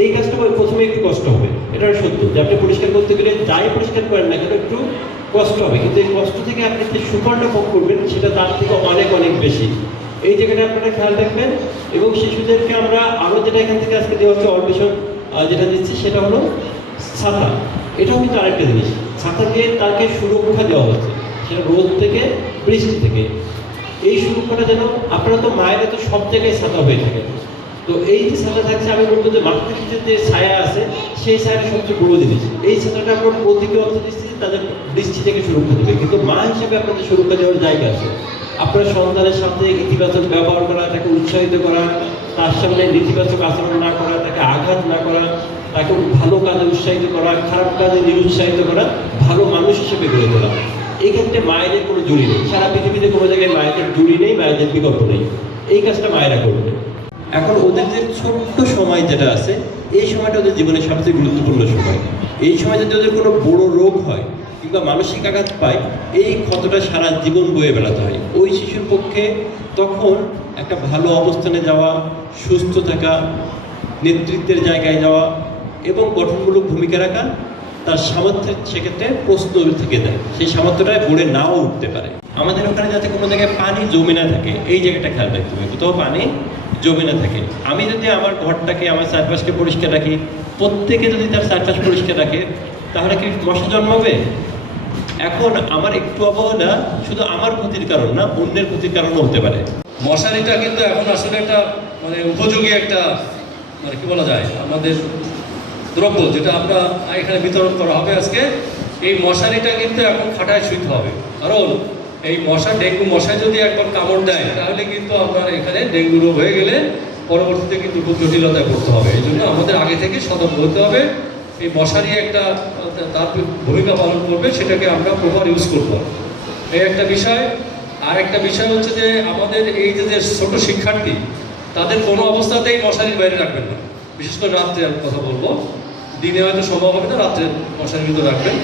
এই কাজটা প্রথমে একটু কষ্ট হবে, এটা সত্য যে আপনি পরিষ্কার করতে গেলে যাই পরিষ্কার করেন না কেন একটু কষ্ট হবে, কিন্তু এই কষ্ট থেকে আপনি যে সুফলটা ভোগ করবেন সেটা তার থেকে অনেক অনেক বেশি। এই জায়গাটা আপনারা খেয়াল রাখবেন। এবং শিশুদেরকে আমরা আরও যেটা এখান থেকে আজকে দেওয়া হচ্ছে অলবেশন যেটা দিচ্ছি সেটা হলো ছাতা। এটাও কিন্তু আরেকটা জিনিস, ছাতা দিয়ে তাকে সুরক্ষা দেওয়া হচ্ছে, সেটা রোদ থেকে বৃষ্টি থেকে। এই সুরক্ষাটা যেন, আপনারা তো মায়েরা তো সব জায়গায় ছাতা হয়ে থাকে, তো এই যে ছাতা থাকছে আমি বলবো যে মাতৃত্বের যে ছায়া আছে সেই ছায়াটা সবচেয়ে বড় জিনিস। এই ছাতাটা আমরা প্রতিকে অর্থ দিচ্ছি তাদের বৃষ্টি থেকে সুরক্ষা দেবে, কিন্তু মা হিসেবে আপনাদের সুরক্ষা দেওয়ার জায়গা আছে। আপনার সন্তানের সাথে ইতিবাচক ব্যবহার করা, তাকে উৎসাহিত করা, তার সামনে নেতিবাচক আচরণ না করা, তাকে আঘাত না করা, তাকে ভালো কাজে উৎসাহিত করা, খারাপ কাজে নিরুৎসাহিত করা, ভালো মানুষ হিসেবে গড়ে তোলা। এই ক্ষেত্রে মায়েদের কোনো জুড়ি নেই, সারা পৃথিবীতে কোনো জায়গায় মায়েদের জুড়ি নেই, মায়েদের বিকল্প নেই। এই কাজটা মায়েরা করবে। এখন ওদের যে ছোট্ট সময় যেটা আছে, এই সময়টা ওদের জীবনের সবচেয়ে গুরুত্বপূর্ণ সময়। এই সময় যদি ওদের কোনো বড় রোগ হয় কিংবা মানসিক আঘাত পায়, এই ক্ষতটা সারা জীবন বয়ে বেড়াতে হয়। ওই শিশুর পক্ষে তখন একটা ভালো অবস্থানে যাওয়া, সুস্থ থাকা, নেতৃত্বের জায়গায় যাওয়া এবং গঠনমূলক ভূমিকা রাখা তার সামর্থ্যের সেক্ষেত্রে প্রশ্ন থেকে দেয়, সেই সামর্থ্যটায় গড়ে নাও উঠতে পারে। আমাদের ওখানে যাতে কোনো জায়গায় পানি জমে না থাকে এই জায়গাটা খেয়াল রাখতে হবে, কোথাও পানি জমে না থাকে। আমি যদি আমার ঘরটাকে, আমার চারপাশকে পরিষ্কার রাখি, প্রত্যেকে যদি তার চারপাশ পরিষ্কার রাখে, তাহলে কি মশা জন্মাবে? এখন আমার একটু অবহেলা শুধু আমার ক্ষতির কারণ না, অন্যের ক্ষতির কারণও হতে পারে। মশারিটা কিন্তু এখন আসলে একটা মানে উপযোগী একটা মানে কি বলা যায় আমাদের দ্রব্য, যেটা আমরা এখানে বিতরণ করা হবে আজকে। এই মশারিটা কিন্তু এখন খাটায় শুইতে হবে, কারণ এই ডেঙ্গু মশায় যদি একবার কামড় দেয় তাহলে কিন্তু আপনার এখানে ডেঙ্গু রোগ হয়ে গেলে পরবর্তীতে কিন্তু খুব জটিলতায় পড়তে হবে। এই জন্য আমাদের আগে থেকে সতর্ক হতে হবে। এই মশারি একটা তার ভূমিকা পালন করবে, সেটাকে আমরা প্রপার ইউজ করবো, এই একটা বিষয়। আর একটা বিষয় হচ্ছে যে আমাদের এই যে ছোট শিক্ষার্থী, তাদের কোনো অবস্থাতেই মশারির বাইরে রাখবেন না, বিশেষ করে রাত্রে কথা বলবো, দিনে হয়তো সম্ভব হবে না, রাত্রে মশারির ভিতরে রাখবেন।